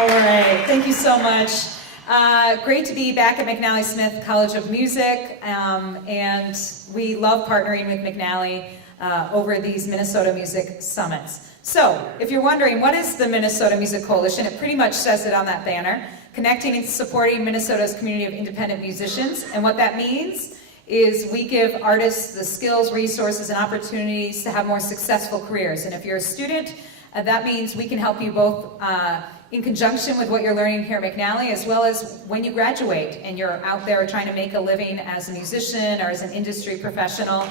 All right, thank you so much. Great to be back at McNally Smith College of Music, and we love partnering with McNally over these Minnesota Music Summits. So, if you're wondering, what is the Minnesota Music Coalition? It pretty much says it on that banner. Connecting and supporting Minnesota's community of independent musicians, and what that means is we give artists the skills, resources, and opportunities to have more successful careers. And if you're a student, that means we can help you both in conjunction with what you're learning here at McNally, as well as when you graduate and you're out there trying to make a living as a musician or as an industry professional.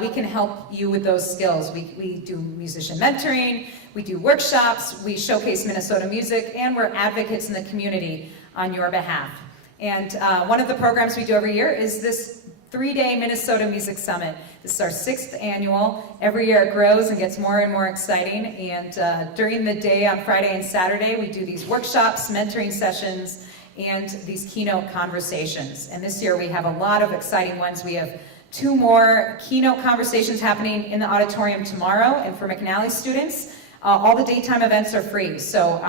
We can help you with those skills. We do musician mentoring, we do workshops, we showcase Minnesota music, and we're advocates in the community on your behalf. And one of the programs we do every year is this 3-day Minnesota Music Summit. This is our 6th annual. Every year it grows and gets more and more exciting. And during the day on Friday and Saturday, we do these workshops, mentoring sessions, and these keynote conversations. And this year we have a lot of exciting ones. We have 2 more keynote conversations happening in the auditorium tomorrow. And for McNally students, all the daytime events are free. So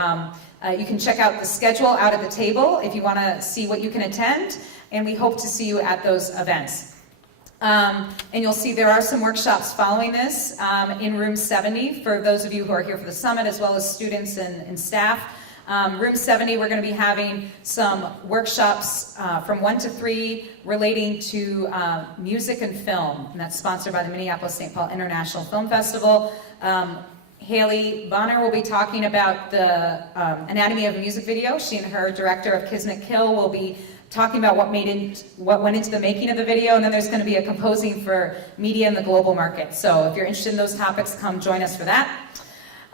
you can check out the schedule out at the table if you want to see what you can attend. And we hope to see you at those events. And you'll see there are some workshops following this in room 70 for those of you who are here for the summit, as well as students and staff. Room 70, we're going to be having some workshops from 1 to 3 relating to music and film, and that's sponsored by the Minneapolis-St. Paul International Film Festival. Haley Bonner will be talking about the anatomy of a music video. She and her director of Kismet Kill will be talking about what went into the making of the video, and then there's going to be a composing for media in the global market. So if you're interested in those topics, come join us for that.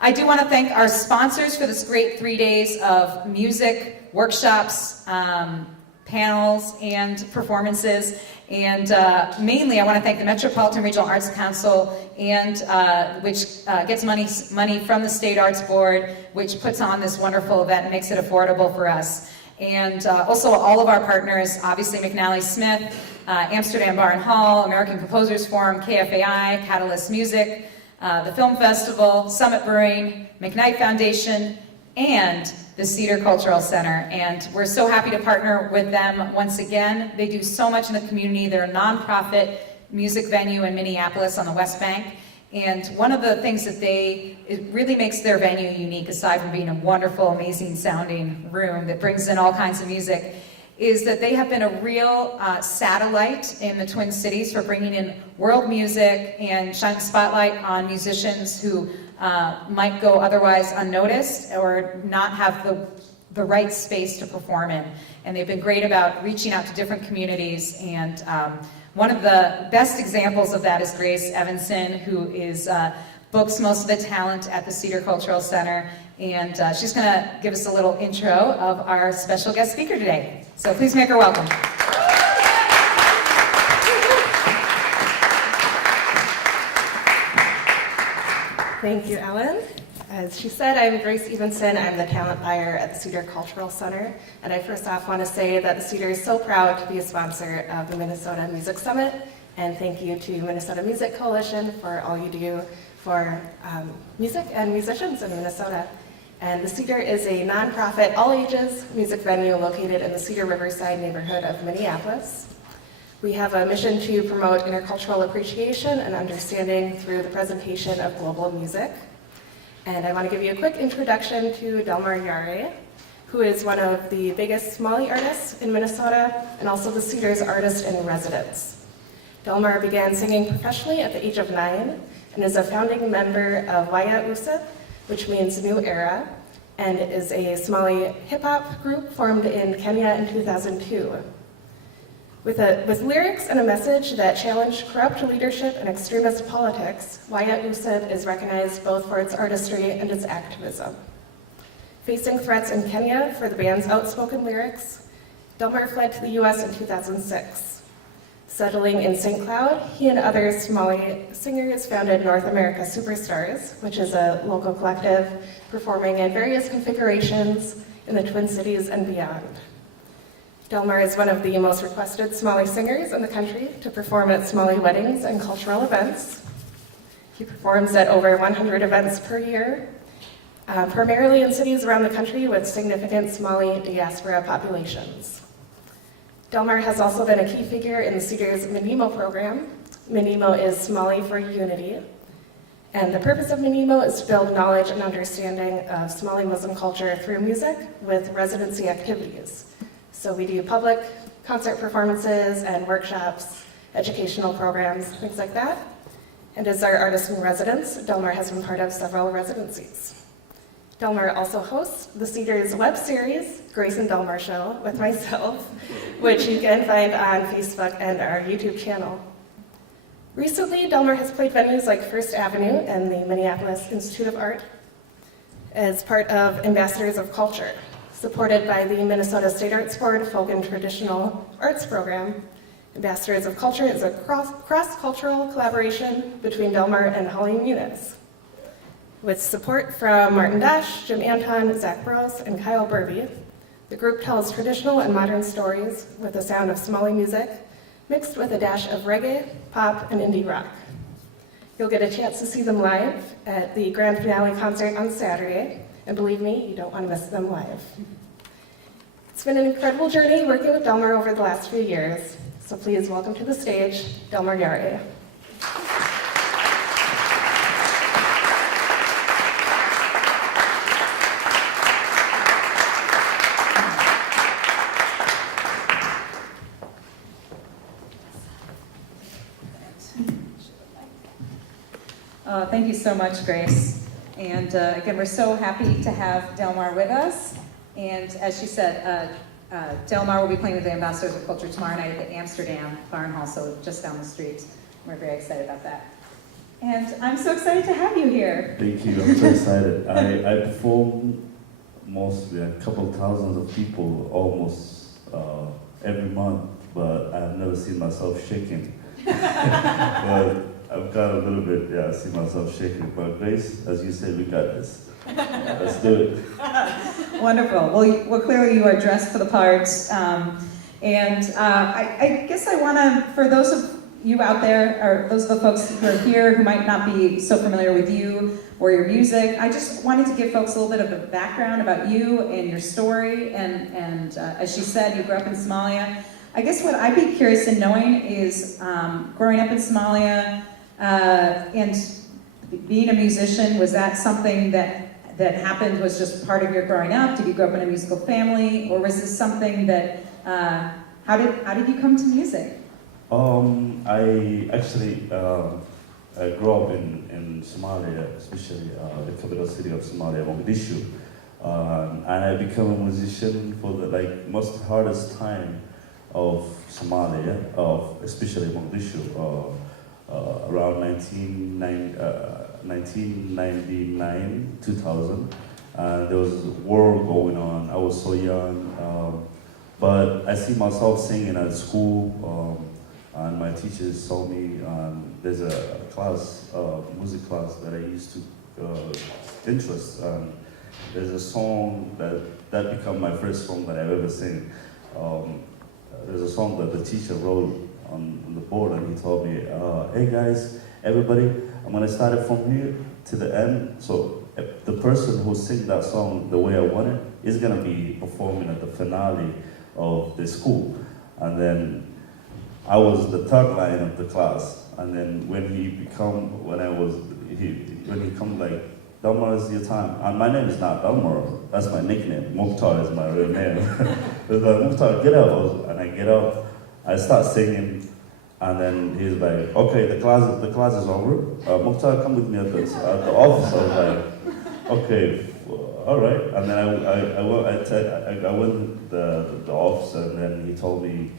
I do want to thank our sponsors for this great 3 days of music, workshops, panels, and performances. And mainly I want to thank the Metropolitan Regional Arts Council, and which gets money from the State Arts Board, which puts on this wonderful event and makes it affordable for us. And also all of our partners, obviously McNally Smith, Amsterdam Bar and Hall, American Composers Forum, KFAI, Catalyst Music, the Film Festival, Summit Brewing, McKnight Foundation, and the Cedar Cultural Center. And we're so happy to partner with them once again. They do so much in the community. They're a nonprofit music venue in Minneapolis on the West Bank. And one of the things that it really makes their venue unique, aside from being a wonderful, amazing sounding room that brings in all kinds of music, is that they have been a real satellite in the Twin Cities for bringing in world music and shining a spotlight on musicians who might go otherwise unnoticed or not have the right space to perform in. And they've been great about reaching out to different communities, and one of the best examples of that is Grace Evanson, who books most of the talent at the Cedar Cultural Center, and she's going to give us a little intro of our special guest speaker today. So please make her welcome. Thank you, Ellen. As she said, I'm Grace Evanson. I'm the talent buyer at the Cedar Cultural Center. And I first off want to say that the Cedar is so proud to be a sponsor of the Minnesota Music Summit. And thank you to Minnesota Music Coalition for all you do for music and musicians in Minnesota. And the Cedar is a nonprofit, all-ages music venue located in the Cedar Riverside neighborhood of Minneapolis. We have a mission to promote intercultural appreciation and understanding through the presentation of global music. And I want to give you a quick introduction to Dalmar Yare, who is one of the biggest Somali artists in Minnesota and also the Cedar's artist in residence. Dalmar began singing professionally at the age of 9 and is a founding member of Waya Usab, which means New Era, and is a Somali hip-hop group formed in Kenya in 2002. With lyrics and a message that challenge corrupt leadership and extremist politics, Waya Usab is recognized both for its artistry and its activism. Facing threats in Kenya for the band's outspoken lyrics, Dalmar fled to the US in 2006. Settling in St. Cloud, he and other Somali singers founded North America Superstars, which is a local collective performing in various configurations in the Twin Cities and beyond. Dalmar is one of the most requested Somali singers in the country to perform at Somali weddings and cultural events. He performs at over 100 events per year, primarily in cities around the country with significant Somali diaspora populations. Dalmar has also been a key figure in the Cedar's Minimo program. Minimo is Somali for Unity, and the purpose of Minimo is to build knowledge and understanding of Somali Muslim culture through music with residency activities. So we do public concert performances and workshops, educational programs, things like that. And as our artist in residence, Dalmar has been part of several residencies. Dalmar also hosts the Cedar's web series, Grace and Dalmar Show, with myself, which you can find on Facebook and our YouTube channel. Recently, Dalmar has played venues like First Avenue and the Minneapolis Institute of Art as part of Ambassadors of Culture, supported by the Minnesota State Arts Board Folk and Traditional Arts Program. Ambassadors of Culture is a cross-cultural collaboration between Dalmar and Holly Muniz, with support from Martin Dash, Jim Anton, Zach Bros, and Kyle Burby. The group tells traditional and modern stories with the sound of Somali music, mixed with a dash of reggae, pop, and indie rock. You'll get a chance to see them live at the grand finale concert on Saturday, and believe me, you don't want to miss them live. It's been an incredible journey working with Dalmar over the last few years, so please welcome to the stage, Dalmar Yare. Thank you so much, Grace. And again, we're so happy to have Dalmar with us. And as she said, Dalmar will be playing with the Ambassadors of Culture tomorrow night at the Amsterdam Barn Hall, so just down the street. We're very excited about that. And I'm so excited to have you here. Thank you, I'm so excited. I perform mostly a couple thousands of people almost every month, but I've never seen myself shaking. But I've got a little bit, I see myself shaking. But Grace, as you said, we got this. Let's do it. Wonderful. Well, clearly you are dressed for the part. I guess I want to, for those of you out there, or those of the folks who are here who might not be so familiar with you or your music, I just wanted to give folks a little bit of a background about you and your story. And as she said, you grew up in Somalia. I guess what I'd be curious in knowing is growing up in Somalia and being a musician, was that something that happened, was just part of your growing up? Did you grow up in a musical family? Or was this something that, how did you come to music? I actually I grew up in Somalia, especially the capital city of Somalia, Mogadishu. And I became a musician for the most hardest time of Somalia, especially Mogadishu, around 1999, 2000. There was a war going on. I was so young, but I see myself singing at school, and my teachers saw me. There's a class, music class that I used to interest. There's a song that became my first song that I've ever sang. There's a song that the teacher wrote on the board, and he told me, hey guys, everybody, I'm gonna start it from here to the end. So the person who sings that song the way I want it is gonna be performing at the finale of the school. And then I was the third line of the class. And then when he come like, Dalmar, is your time. And my name is not Dalmar, that's my nickname. Mukhtar is my real name. He's like, Mukhtar, get up. And I get up, I start singing, and then he's like, okay, the class is over. Mukhtar, come with me at the office. I was like, okay, all right. And then I went to the office, and then he told me,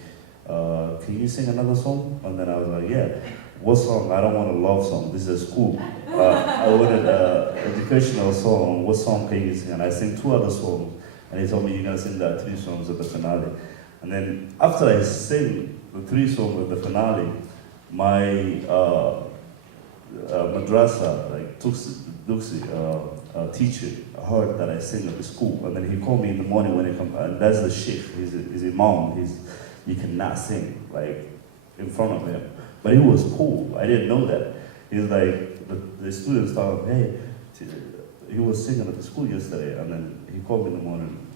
can you sing another song? And then I was like, yeah. What song? I don't want a love song. This is school. I wanted an educational song. What song can you sing? And I sang 2 other songs. And he told me, you're going to sing that 3 songs at the finale. And then after I sang the 3 songs at the finale, my madrasa, like Duksi teacher, heard that I sing at the school. And then he called me in the morning when he come, and that's the sheikh. He's imam. You cannot sing like in front of him. But he was cool. I didn't know that. He's like, the students thought, hey, he was singing at the school yesterday, and then he called me in the morning.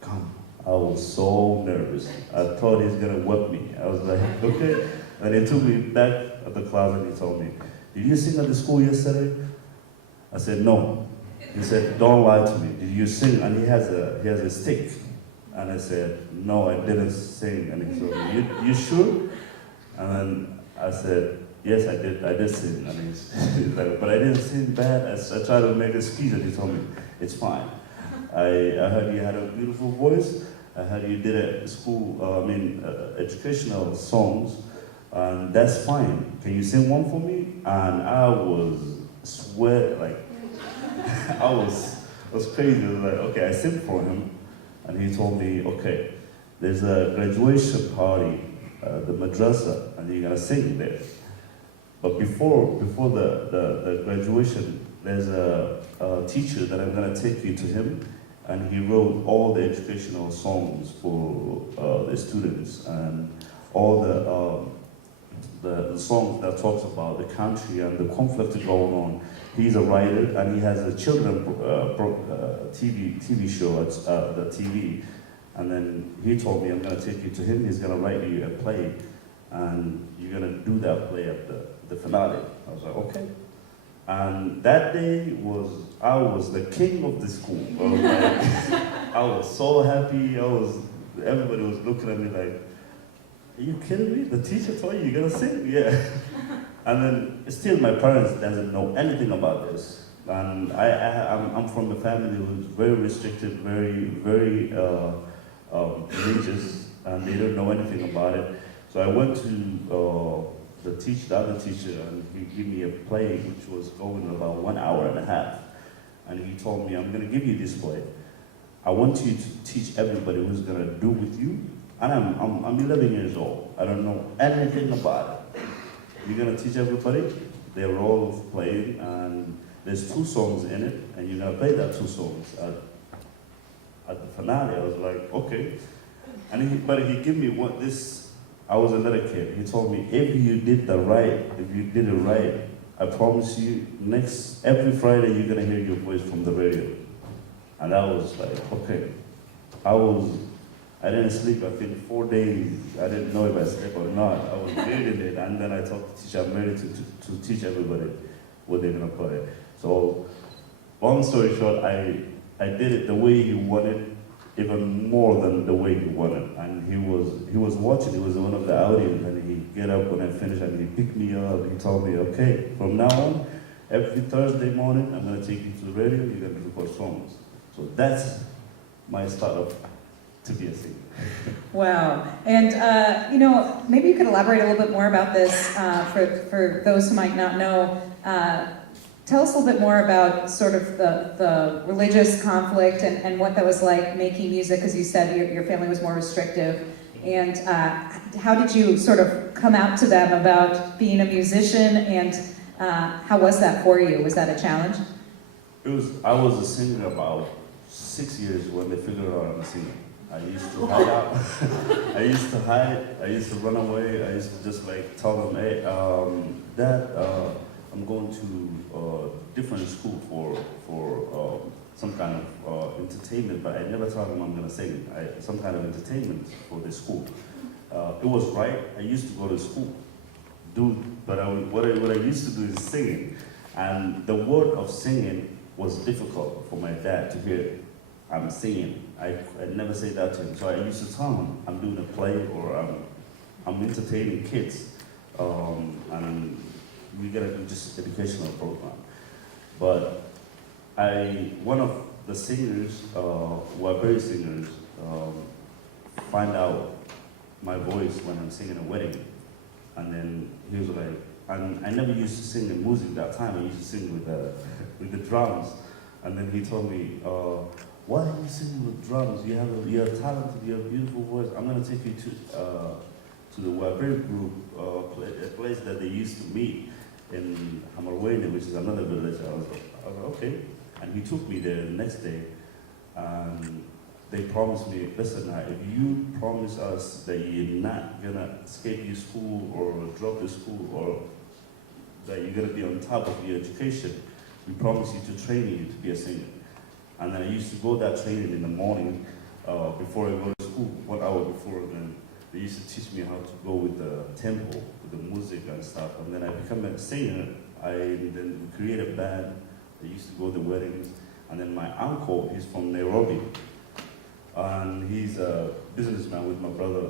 Come. I was so nervous. I thought he was gonna whip me. I was like, okay. And he took me back at the class and he told me, did you sing at the school yesterday? I said, no. He said, don't lie to me. Did you sing? And he has a stick. And I said, no, I didn't sing. And he said, you sure? And then I said, yes, I did sing. And he's like, but I didn't sing bad. I tried to make a speech and he told me, it's fine. I heard you had a beautiful voice. I heard you did a school, educational songs, and that's fine. Can you sing one for me? And I was sweat, like, I was crazy. I was like, okay, I sang for him, and he told me, okay, there's a graduation party, the madrasa, and you're gonna sing there. But before the graduation, there's a teacher that I'm gonna take you to him, and he wrote all the educational songs for the students and all the songs that talks about the country and the conflict going on. He's a writer and he has a children TV show at the TV. And then he told me, I'm gonna take you to him. He's gonna write you a play, and you're gonna do that play at the finale. I was like, okay. And that day I was the king of the school. I was like, I was so happy. Everybody was looking at me like, are you kidding me? The teacher told you you're gonna sing? Yeah. And then still my parents doesn't know anything about this. And I'm from a family who's very restricted, very religious, and they don't know anything about it. So I went to the other teacher, and he gave me a play which was going about 1 hour and a half. And he told me, I'm gonna give you this play. I want you to teach everybody who's gonna do with you. And I'm 11 years old. I don't know anything about it. You're gonna teach everybody their role of playing, and there's 2 songs in it, and you're gonna play that 2 songs at the finale. I was like, okay. But he gave me I was a little kid. He told me, if you did it right, I promise you, every Friday you're gonna hear your voice from the radio. And I was like, okay. I didn't sleep, I think 4 days. I didn't know if I slept or not. I was reading it, and then I told the teacher, I'm ready to teach everybody what they're gonna play. So, long story short, I did it the way he wanted, even more than the way he wanted. And he was watching, he was one of the audience, and he get up when I finished, and he picked me up, he told me, okay, from now on, every Thursday morning, I'm gonna take you to the radio, you're gonna record songs. So that's my start to be a singer. Wow. And, maybe you could elaborate a little bit more about this for those who might not know. Tell us a little bit more about sort of the religious conflict and what that was like making music, because you said your family was more restrictive. And how did you sort of come out to them about being a musician, and how was that for you? Was that a challenge? I was a singer about 6 years when they figured out I'm a singer. I used to hide out. I used to run away. I used to just like tell them, hey, Dad, I'm going to different school for some kind of entertainment, but I never told them I'm going to sing. Some kind of entertainment for the school. It was right. I used to go to school, but what I used to do is singing, and the word of singing was difficult for my dad to hear. I'm singing. I never say that to him. So I used to tell him I'm doing a play, or I'm entertaining kids, and we gotta do just educational program. But one of the singers, who are very singers, find out my voice when I'm singing a wedding, and then he was like, and I never used to sing in music that time. I used to sing with the drums, and then he told me, why are you singing with drums? You're talented, you have a beautiful voice. I'm gonna take you to the Yare group, a place that they used to meet in Waraysi, which is another village. I was like, okay. And he took me there the next day, and they promised me, listen, if you promise us that you're not gonna escape your school or drop your school, or that you're gonna be on top of your education, we promise you to train you to be a singer. And then I used to go that training in the morning before I go to school, 1 hour before. And then they used to teach me how to go with the tempo, with the music and stuff. And then I become a singer. Then we create a band. I used to go to weddings. And then my uncle, he's from Nairobi. And he's a businessman with my brother.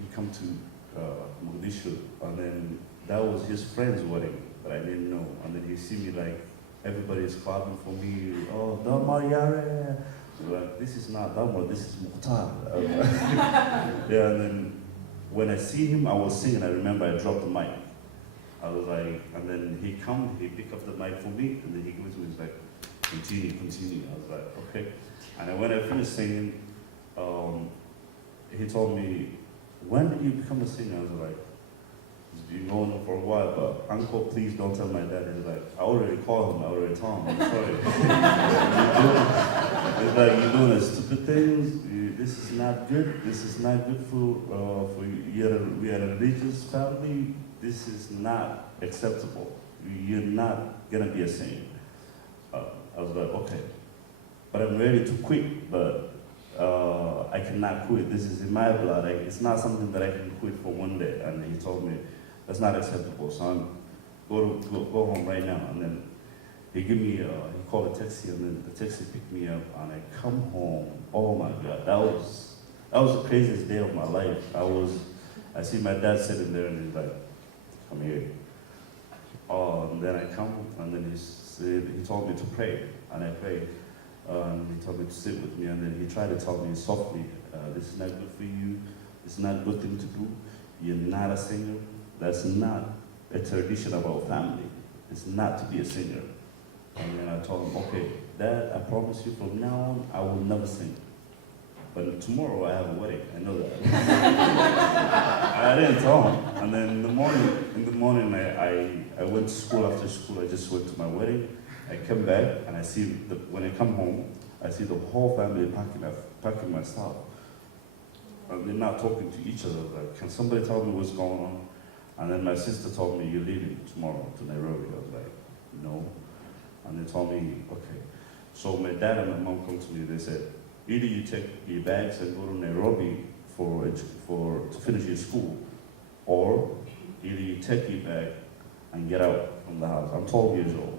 He come to Mogadishu. And then that was his friend's wedding, but I didn't know. And then he see me like, everybody is clapping for me. Oh, Dalmar, Yare. Like, this is not Dalmar, this is Mukhtar. Yeah, and then when I see him, I was singing. I remember I dropped the mic. I was like, and then he pick up the mic for me, and then he goes to me, he's like, continue. I was like, okay. And then when I finished singing, he told me, when did you become a singer? I was like, it's been going on for a while, but uncle, please don't tell my dad. He's like, I already called him, I already told him, I'm sorry. It's like, you're doing stupid things, this is not good for you. We are a religious family, this is not acceptable. You're not gonna be a singer. I was like, okay. But I'm ready to quit, but I cannot quit. This is in my blood. It's not something that I can quit for one day. And he told me, that's not acceptable, son. Go home right now. And then he he called a taxi, and then the taxi picked me up, and I come home. Oh my God, that was the craziest day of my life. I see my dad sitting there, and he's like, come here. And then I come, and then he told me to pray, and I prayed. He told me to sit with me, and then he tried to tell me softly, this is not good for you, it's not a good thing to do, you're not a singer, that's not a tradition of our family, it's not to be a singer. And then I told him, okay, Dad, I promise you from now on, I will never sing. But tomorrow I have a wedding, I know that. I didn't tell him. And then in the morning I went to school. After school, I just went to my wedding. I come back, and I see, when I come home, I see the whole family packing my stuff. And they're not talking to each other. Like, can somebody tell me what's going on? And then my sister told me, you're leaving tomorrow to Nairobi. I was like, no. And they told me, okay. So my dad and my mom come to me, they said, either you take your bags and go to Nairobi to finish your school, or either you take your bag and get out from the house. I'm 12 years old.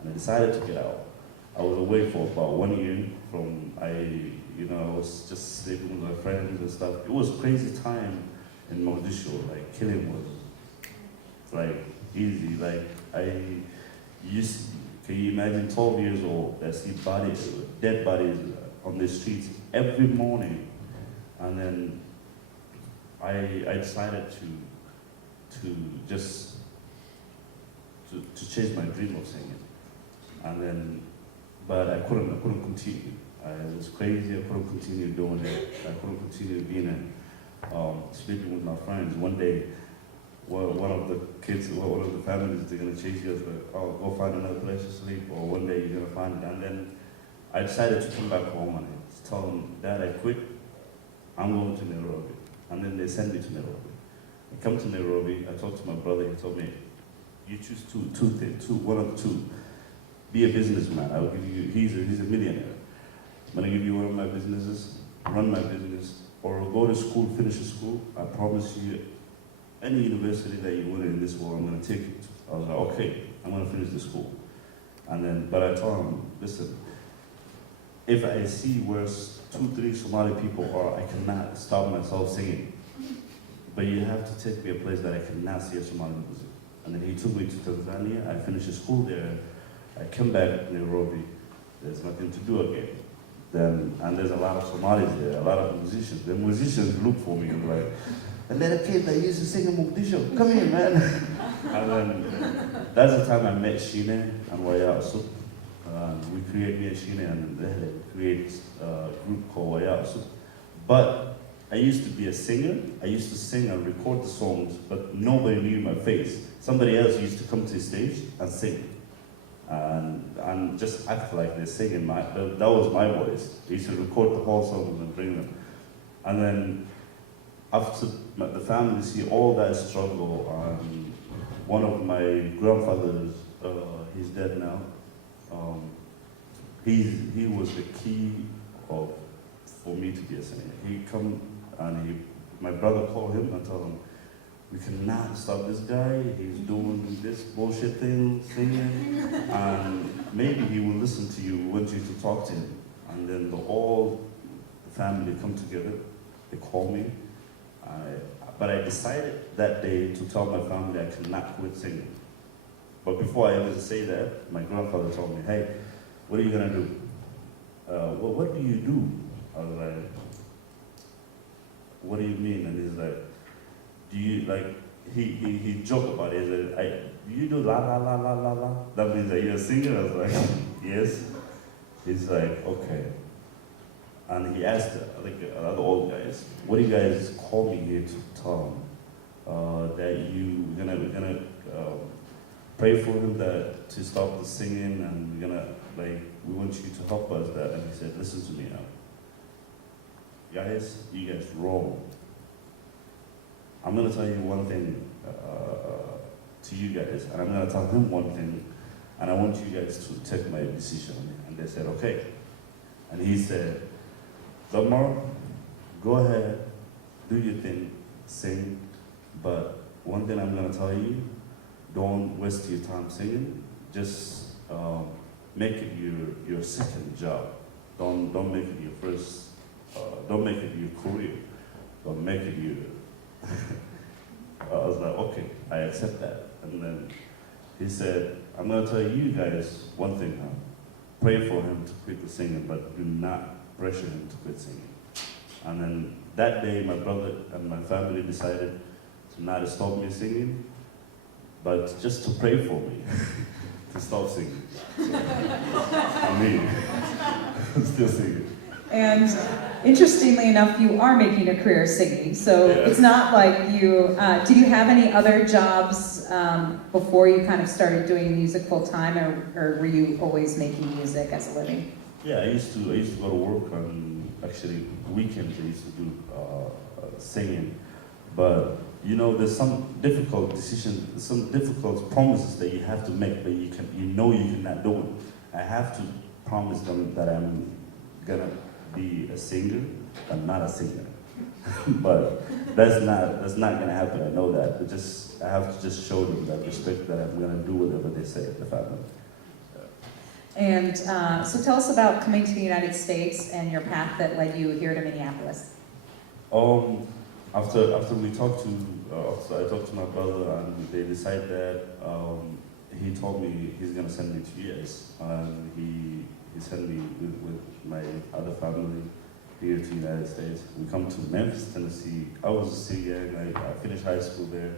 And I decided to get out. I was away for about 1 year I was just sleeping with my friends and stuff. It was a crazy time in Mogadishu. Like, killing was like easy. Like, can you imagine 12 years old, I see dead bodies on the streets every morning. And then I decided to chase my dream of singing. And then, but I couldn't continue. I was crazy, I couldn't continue doing it. I couldn't continue being sleeping with my friends. One day, one of the families, they're gonna chase you, like, oh, go find another place to sleep, or one day you're gonna find it. And then I decided to come back home and I told them, Dad, I quit, I'm going to Nairobi. And then they sent me to Nairobi. I come to Nairobi, I talked to my brother, he told me, you choose one of the two. Be a businessman. I will give you. He's a millionaire. I'm gonna give you one of my businesses. Run my business, or go to school, finish school. I promise you, any university that you want in this world, I'm gonna take you to. I was like, okay, I'm gonna finish the school. And then, but I told him, listen, if I see where 2-3 Somali people are, I cannot stop myself singing. But you have to take me a place that I cannot see a Somali music. And then he took me to Tanzania. I finished the school there. I come back to Nairobi, there's nothing to do again. And there's a lot of Somalis there, a lot of musicians. The musicians look for me and like, a little kid that used to sing in Mogadishu, come here, man. And then that's the time I met Xiisoleh and Waraysi. We create me and Xiisoleh and then create a group called Waraysi. But I used to be a singer. I used to sing and record the songs, but nobody knew my face. Somebody else used to come to the stage and sing. And just act like they're singing. That was my voice. I used to record the whole song and bring them. And then after the family see all that struggle, one of my grandfathers, he's dead now, he was the key of for me to be a singer. He come and my brother called him and told him, we cannot stop this guy. He's doing this bullshit thing, singing, and maybe he will listen to you. We want you to talk to him. And then all the family come together. They call me. But I decided that day to tell my family I cannot quit singing. But before I ever say that, my grandfather told me, hey, what are you gonna do? Well, what do you do? I was like, what do you mean? And he's like, do you, like, he joked about it. He's like, do you do la la la la la la? That means that you're a singer? I was like, yes. He's like, okay. And he asked, like, other old guys, what do you guys call me here to tell him? That we're gonna pray for him to stop the singing, and we want you to help us that. And he said, listen to me now. Guys, you guys wrong. I'm gonna tell you one thing to you guys, and I'm gonna tell him one thing, and I want you guys to take my decision. And they said, okay. And he said, Dalmar, go ahead, do your thing, sing, but one thing I'm gonna tell you, don't waste your time singing. Just make it your second job. Don't make it your first. Don't make it your career. Don't make it your. I was like, okay, I accept that. And then he said, I'm gonna tell you guys one thing now. Pray for him to quit the singing, but do not pressure him to quit singing. And then that day, my brother and my family decided to not stop me singing, but just to pray for me to stop singing. So, I mean, I'm still singing. And interestingly enough, you are making a career singing, so Yeah. it's not like you, did you have any other jobs before you kind of started doing music full time, or were you always making music as a living? Yeah, I used to go to work on, actually, weekends I used to do singing, but you know, there's some difficult decisions, some difficult promises that you have to make, but you cannot do it. I have to promise them that I'm gonna be a singer. I'm not a singer, but that's not gonna happen. I know that. I have to just show them that respect, that I'm gonna do whatever they say at the family. And so tell us about coming to the United States and your path that led you here to Minneapolis. After we talked to, I talked to my brother, and they decided that he told me he's gonna send me to US, and he sent me with my other family here to the United States. We come to Memphis, Tennessee. I was still young. I finished high school there,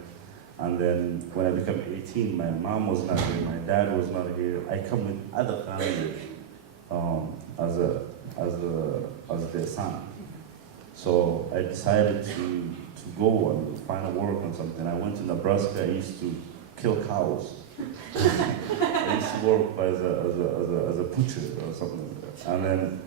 and then when I became 18, my mom was not here, my dad was not here. I come with other family as their son. So I decided to go and find work on something. I went to Nebraska. I used to kill cows. I used to work as a butcher or something like that. And then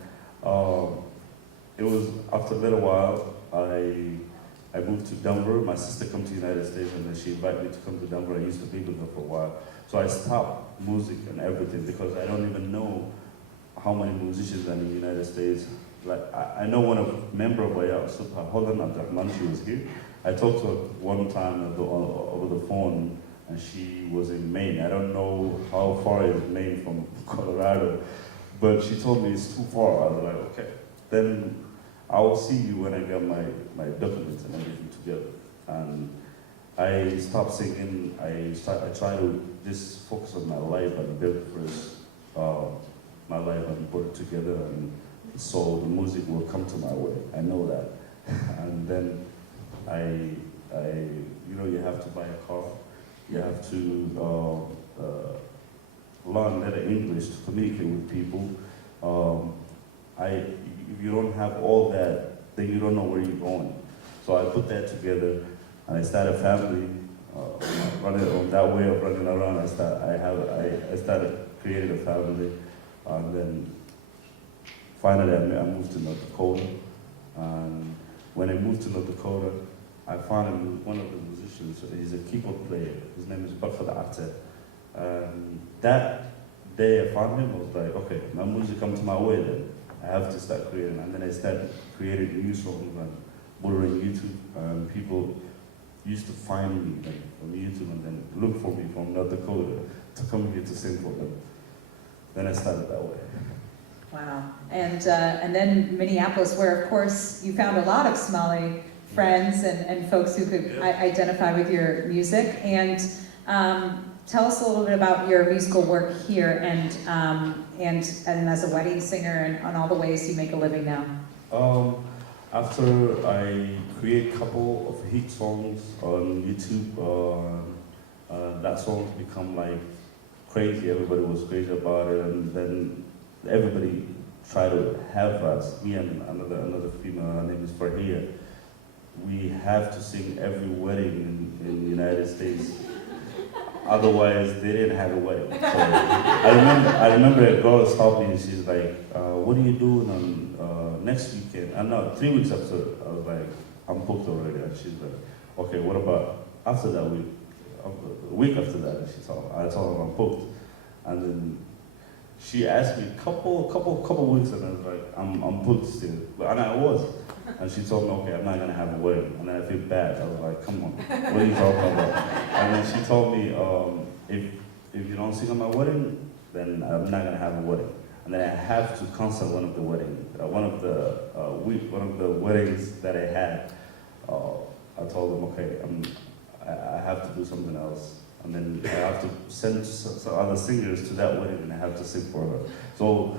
it was after a little while I moved to Denver. My sister came to the United States, and then she invited me to come to Denver. I used to be with her for a while. So I stopped music and everything because I don't even know how many musicians are in the United States. Like I know one member of Waraysi, Super Holland Abdurrahman, she was here. I talked to her one time over the phone, and she was in Maine. I don't know how far is Maine from Colorado, but she told me it's too far. I was like, okay, then I will see you when I get my documents and everything together. And I stopped singing. I try to just focus on my life and build first my life and put it together, and so the music will come to my way. I know that. And then you have to buy a car. You have to learn better English to communicate with people. If you don't have all that, then you don't know where you're going. So I put that together, and I started a family. Running on that way of running around, I started creating a family, and then finally I moved to North Dakota. And when I moved to North Dakota, I found one of the musicians. He's a keyboard player. His name is Bakfad Arte. That day I found him, I was like, okay, my music comes my way then. I have to start creating. And then I started creating new songs and put it on YouTube. And people used to find me like, on YouTube and then look for me from North Dakota to come here to sing for them. Then I started that way. Wow. And then Minneapolis, where of course you found a lot of Somali friends and folks who could identify with your music. And tell us a little bit about your musical work here and as a wedding singer and all the ways you make a living now. After I create a couple of hit songs on YouTube, that song become like crazy. Everybody was crazy about it, and then everybody tried to have us. Me and another female, her name is Farhia. We have to sing every wedding in the United States. Otherwise, they didn't have a wedding. So I remember a girl stopped me and she's like, "What are you doing on next weekend?" And no, 3 weeks after, I was like, "I'm booked already." And she's like, "Okay, what about after that week?" A week after that, I told her I'm booked, and then she asked me a couple weeks, and I was like, "I'm booked still," and I was. And she told me, "Okay, I'm not gonna have a wedding." And then I feel bad. I was like, "Come on, what are you talking about?" And then she told me, if you don't sing at my wedding, then I'm not gonna have a wedding. And then I have to cancel one of the weddings. One of the weddings that I had. I told them, "Okay, I have to do something else." And then I have to send some other singers to that wedding, and I have to sing for her. So,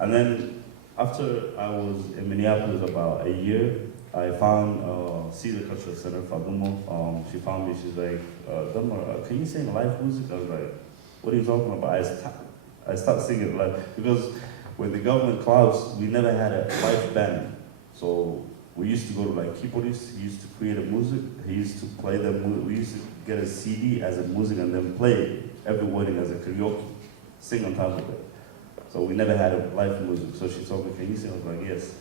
and then. After I was in Minneapolis about a year, I found Xiisoleh Cultural Center, Fadumo. She found me, she's like, "Dalmar, can you sing live music?" I was like, "What are you talking about?" I started singing live, because when the government clubs, we never had a live band. So we used to go to like keyboardists, he used to create a music, he used to play the music, we used to get a CD as a music and then play every wedding as a karaoke, sing on top of it. So we never had a live music. So she told me, "Can you sing?" I was like, "Yes."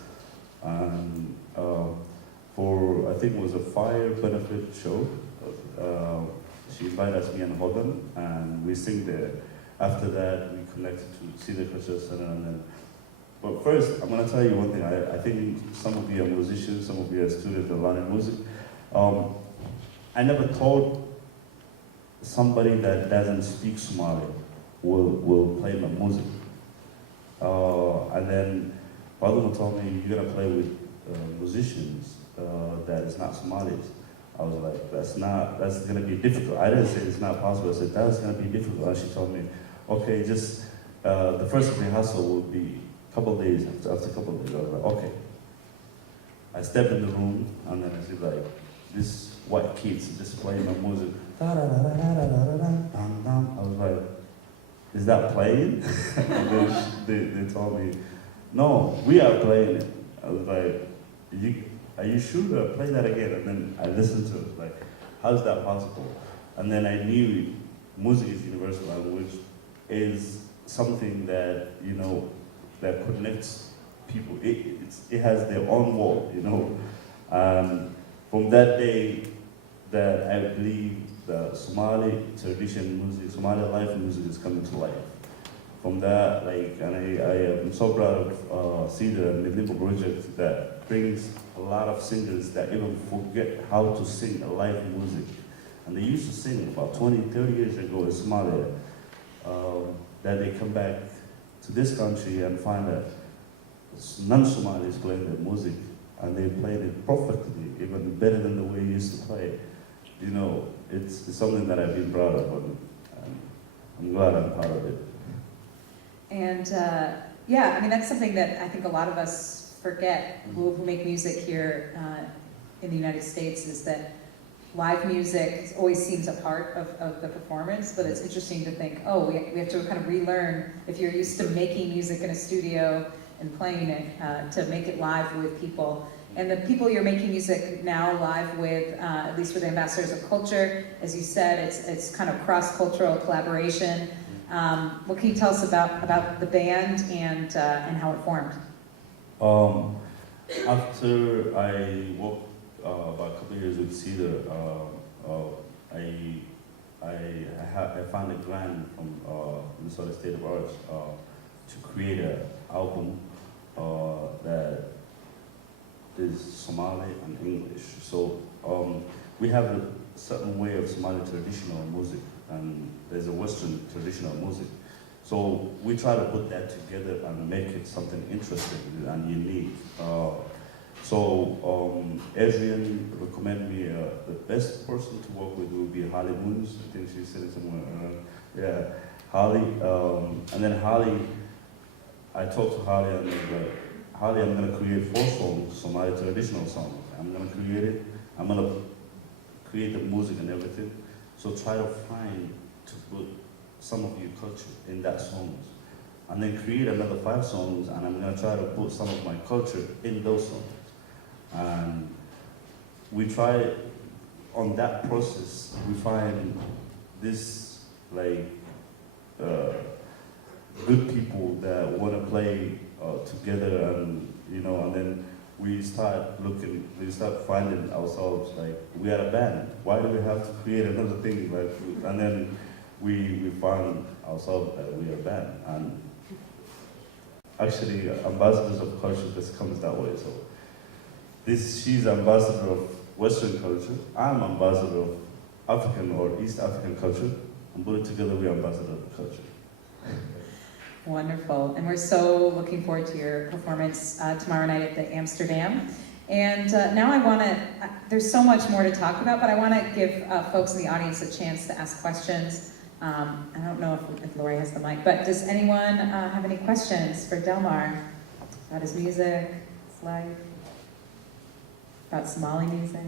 And for, I think it was a fire benefit show, she invited us, me and Hodan, and we sing there. After that, we connected to Xiisoleh Cultural Center. And then, but first, I'm gonna tell you one thing. I think some of you are musicians, some of you are students that learning music. I never thought somebody that doesn't speak Somali will play my music. And then Barnamij told me, "You're gonna play with musicians that is not Somalis." I was like, that's gonna be difficult. I didn't say it's not possible. I said, "That's gonna be difficult." And she told me, "Okay, just the first rehearsal will be a couple of days." After a couple of days, I was like, "Okay." I stepped in the room, and then I said, like, this white kids just playing my music. I was like, "Is that playing?" And then they told me, "No, we are playing it." I was like, "Are you sure? Play that again." And then I listened to it, like, how is that possible? And then I knew music is universal language, is something that, that connects people. It has their own world, And from that day, that I believe the Somali tradition music, Somali life music is coming to life. From that, and I am so proud of Xiisoleh and the Limbo project that brings a lot of singers that even forget how to sing a live music. And they used to sing about 20, 30 years ago in Somalia, that they come back to this country and find that non-Somalis playing their music, and they played it perfectly, even better than the way they used to play it. It's something that I've been proud of, and I'm glad I'm part of it. And that's something that I think a lot of us forget who make music here in the United States, is that live music always seems a part of the performance, but it's interesting to think, we have to kind of relearn, if you're used to making music in a studio and playing it, to make it live with people. And the people you're making music now live with, at least with Ambassadors of Culture, as you said, it's kind of cross-cultural collaboration. What can you tell us about the band and how it formed? After I worked about a couple of years with Xiisoleh, I found a grant from Minnesota State of Arts to create an album that is Somali and English. So we have a certain way of Somali traditional music, and there's a Western traditional music. So we try to put that together and make it something interesting and unique. Adrian recommended me the best person to work with would be Holly Moons. I think she's sitting somewhere. Yeah, Holly. And then Holly, I talked to Holly and I was like, Holly, I'm going to create 4 songs, Somali traditional songs. I'm going to create it. I'm going to create the music and everything. So try to find to put some of your culture in that songs. And then create another 5 songs, and I'm going to try to put some of my culture in those songs. And we try, on that process, we find this, like, good people that want to play together, and, you know, and then we start finding ourselves, like, we are a band. Why do we have to create another thing? Like, and then we find ourselves that we are a band. And actually, ambassadors of culture just comes that way. So she's ambassador of Western culture. I'm ambassador of African or East African culture. And put it together, we're ambassador of culture. Wonderful. And we're so looking forward to your performance tomorrow night at the Amsterdam. And now I want to, there's so much more to talk about, but I want to give folks in the audience a chance to ask questions. I don't know if Lori has the mic, but does anyone have any questions for Dalmar about his music, his life, about Somali music?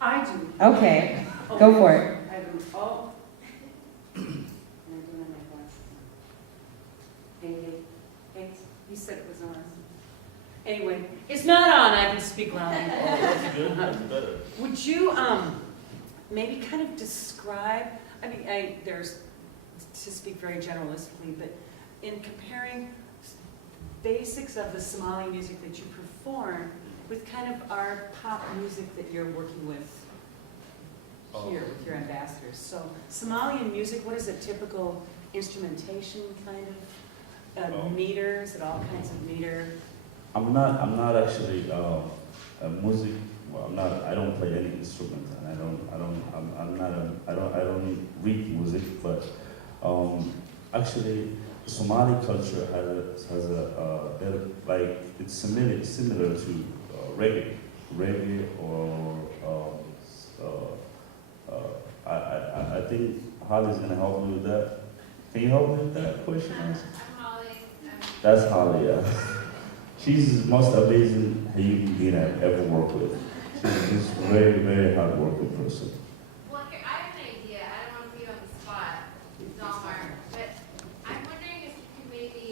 I do. Okay, go for it. I do. Oh. And I don't have my glasses on. Hey, you said it was on. Anyway, it's not on. I can speak loudly. That's good. That's better. Would you maybe kind of describe? I mean, there's to speak very generalistically, but in comparing basics of the Somali music that you perform with kind of our pop music that you're working with here with your ambassadors. So Somalian music, what is a typical instrumentation kind of meter? Is it all kinds of meter? I'm not actually a music. Well, I'm not. I don't play any instrument, and I don't read music. But actually, Somali culture has a like it's similar to reggae or I think Holly's gonna help me with that. Can you help me with that question? I'm Holly. That's Holly. Yeah. She's the most amazing human being I've ever worked with. She's just very, very hard working person. Well, here, I have an idea. I don't want to put you on the spot, Dalmar, but I'm wondering if you could maybe,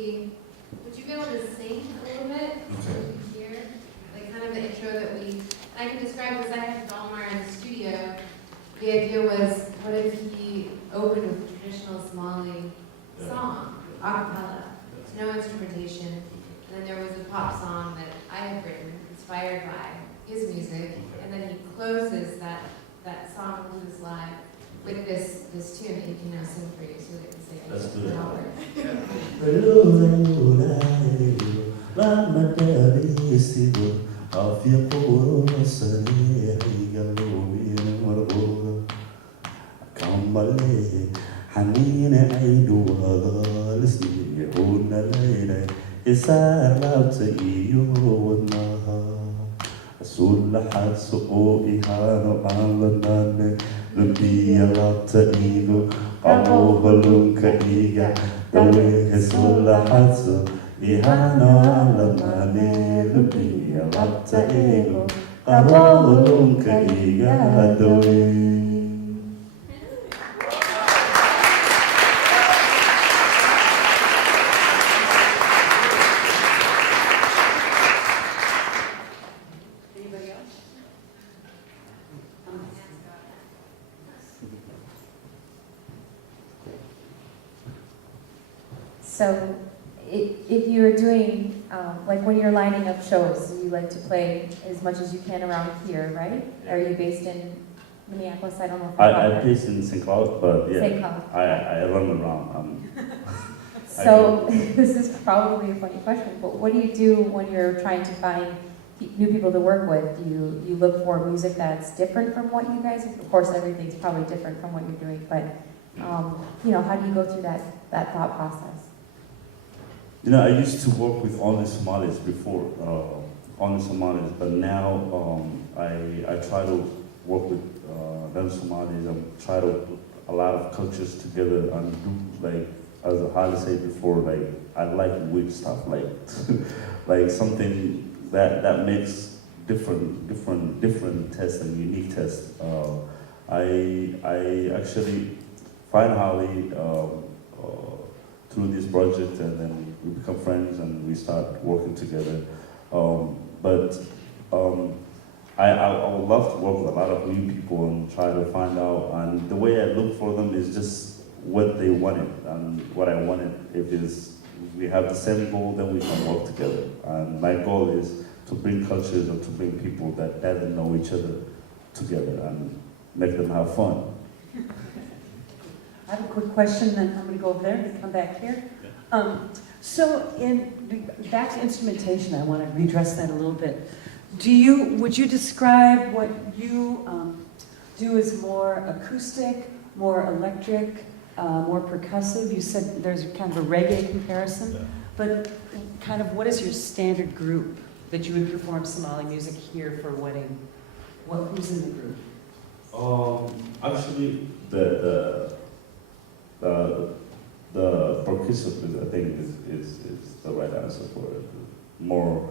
would you be able to sing a little bit so we can hear, like kind of the intro that I can describe as I had Dalmar in the studio. The idea was, what if he opened with a traditional Somali song, a cappella, no instrumentation, and then there was a pop song that I had written, inspired by his music, and then he closes that song into his live with this tune that he can now sing for you, so that you can say Let's do Sulahat suo ihano alanane Lumpia lapta igo Amo balung kaiga Dawe sulahat suo ihano alanane Lumpia lapta igo Amo balung kaiga dawe. So if you're doing, like when you're lining up shows, you like to play as much as you can around here, right? Are you based in Minneapolis? I don't know if I'm based in St. Cloud, but yeah, St. Cloud. I run around. So this is probably a funny question, but what do you do when you're trying to find new people to work with? Do you look for music that's different from what you guys? Of course, everything's probably different from what you're doing, but you know, how do you go through that thought process? You know, I used to work with only Somalis before, only Somalis, but now I try to work with non-Somalis and try to put a lot of cultures together and do, like, as Holly said before, like, I like weird stuff, like like something that makes different tests and unique tests. I actually find Holly through this project, and then we become friends and we start working together. I would love to work with a lot of new people and try to find out, and the way I look for them is just what they wanted and what I wanted. If we have the same goal, then we can work together. And my goal is to bring cultures and to bring people that doesn't know each other together and make them have fun. I have a quick question, then I'm going to go over there and come back here. So back to instrumentation, I want to redress that a little bit. Would you describe what you do as more acoustic, more electric, more percussive? You said there's kind of a reggae comparison, but kind of what is your standard group that you would perform Somali music here for a wedding? Who's in the group? Actually, the percussive, I think, is the right answer for it. More,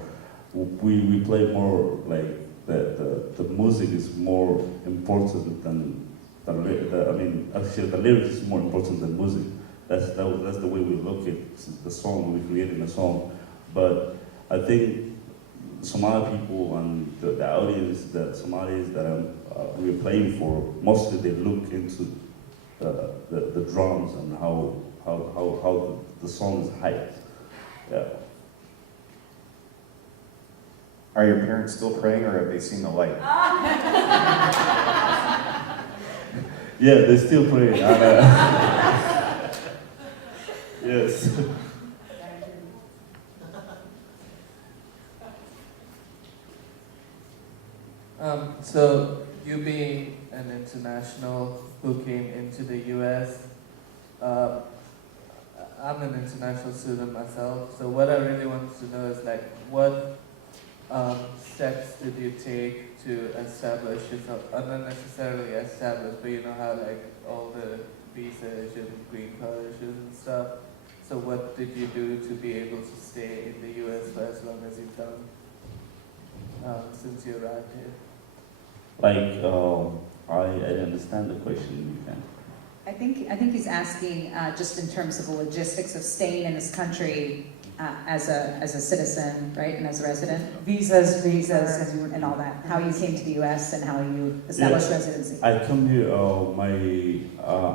we play more like the music is more important than I mean, actually, the lyrics is more important than music. That's the way we look at the song. We created a song, but I think Somali people and the audience, the Somalis that we're playing for, mostly they look into the drums and how the song is hyped. Yeah. Are your parents still praying, or have they seen the light? Yeah, they still pray. Yes. So you being an international who came into the U.S., I'm an international student myself. So what I really wanted to know is like, what steps did you take to establish yourself? Not necessarily establish, but you know how like all the visa issues and green card issues and stuff. So what did you do to be able to stay in the U.S. for as long as you've done since you arrived here? Like, I understand the question. You can. I think he's asking just in terms of the logistics of staying in this country as a citizen, right, and as a resident. Visas, and all that. How you came to the U.S. and how you established residency. I come here. My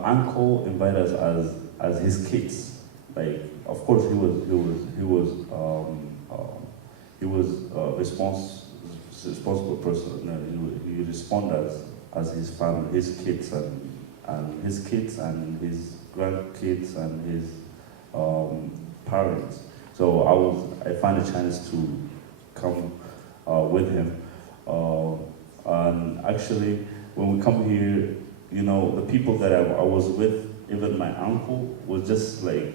uncle invited us as his kids. Like, of course, he was responsible person. He responded as his family, his kids and his kids and his grandkids and his parents. So I found a chance to come with him. And actually, when we come here, you know, the people that I was with, even my uncle, was just like,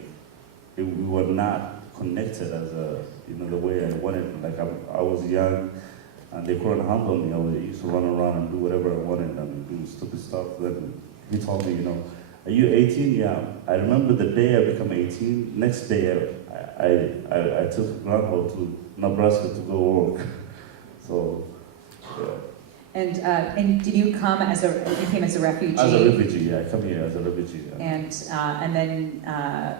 we were not connected as the way I wanted. Like, I was young, and they couldn't handle me. I used to run around and do whatever I wanted and do stupid stuff. Then he told me, are you 18? Yeah. I remember the day I became 18. Next day, I took grandpa to Nebraska to go work. So, yeah. And did you come you came as a refugee? As a refugee, yeah. I come here as a refugee. Yeah.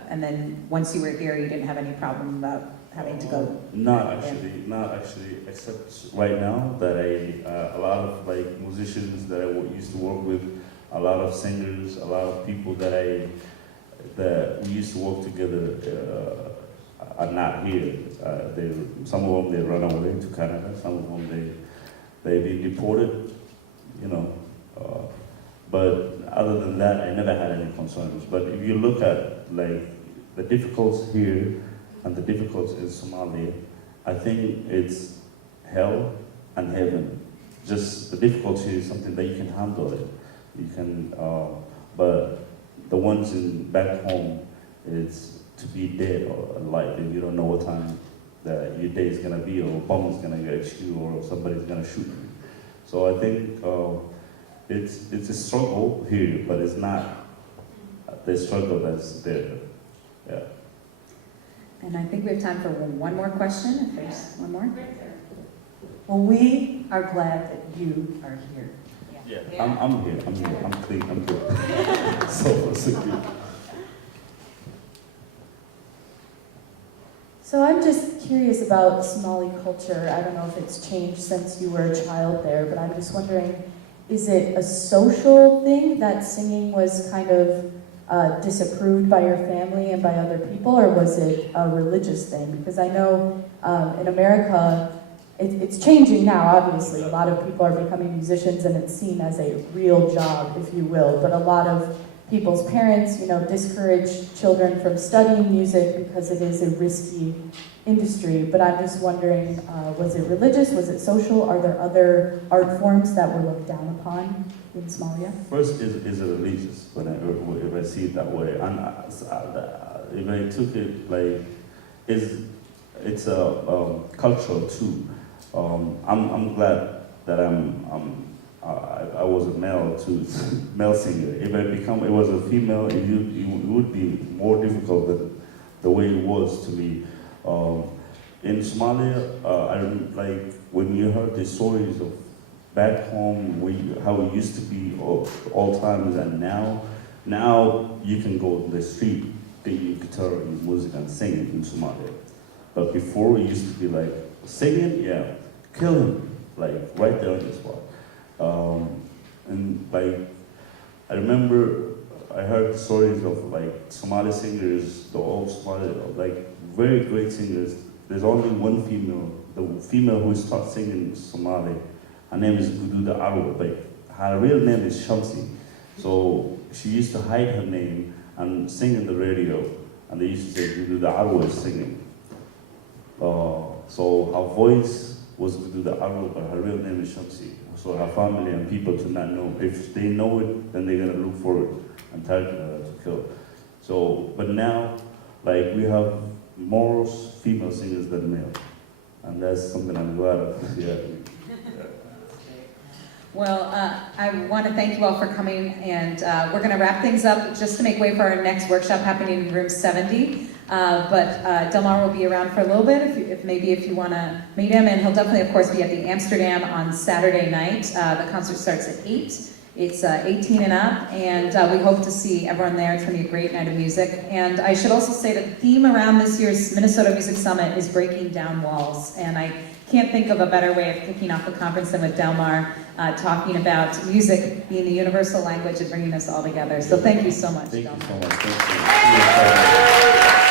And then once you were here, you didn't have any problem about having to go? Not actually, except right now that a lot of like musicians that I used to work with, a lot of singers, a lot of people that we used to work together. are not here. Some of them they run away to Canada. Some of them they be deported. You know, but other than that, I never had any concerns. But if you look at like the difficulties here and the difficulties in Somalia, I think it's hell and heaven. Just the difficulty is something that you can handle it. You can, but the ones in back home is to be dead or alive. If you don't know what time that your day is gonna be, or a bomb is gonna get you, or somebody's gonna shoot you. So I think it's a struggle here, but it's not the struggle that's there. Yeah. And I think we have time for one more question, if there's one more. Well, we are glad that you are here. Yeah. I'm here. I'm clean. I'm good. So good. So I'm just curious about Somali culture. I don't know if it's changed since you were a child there, but I'm just wondering, is it a social thing that singing was kind of disapproved by your family and by other people, or was it a religious thing? Because I know in America, it's changing now, obviously. A lot of people are becoming musicians and it's seen as a real job, if you will, but a lot of people's parents, discourage children from studying music because it is a risky industry. But I'm just wondering, was it religious? Was it social? Are there other art forms that were looked down upon in Somalia? First, is it religious? If I see it that way, and if I took it like, it's a cultural too. I'm glad that I was a male singer. If it was a female, it would be more difficult than the way it was to me. In Somalia, like when you heard the stories of back home, how it used to be all times, and now you can go on the street, take your guitar, your music, and sing it in Somalia. But before it used to be like singing, yeah, kill him, like right there on the spot. And like, I remember I heard stories of like Somali singers, the old Somali, like very great singers. There's only one female, the female who starts singing Somali. Her name is Gududa Arwa, but her real name is Shamsi. So she used to hide her name and sing in the radio, and they used to say Gududa Arwa is singing. So her voice was Gududa Arwa, but her real name is Shamsi. So her family and people do not know. If they know it, then they're gonna look for it and target her to kill. So, but now, like we have more female singers than male, and that's something I'm glad of. Yeah. Well, I want to thank you all for coming, and we're going to wrap things up just to make way for our next workshop happening in room 70. But Dalmar will be around for a little bit if you want to meet him, and he'll definitely, of course, be at the Amsterdam on Saturday night. The concert starts at 8. It's 18 and up, and we hope to see everyone there. It's going to be a great night of music. And I should also say that the theme around this year's Minnesota Music Summit is breaking down walls, and I can't think of a better way of kicking off the conference than with Dalmar talking about music being the universal language and bringing us all together. So thank you so much, Thank Dalmar. you so much. Thank you.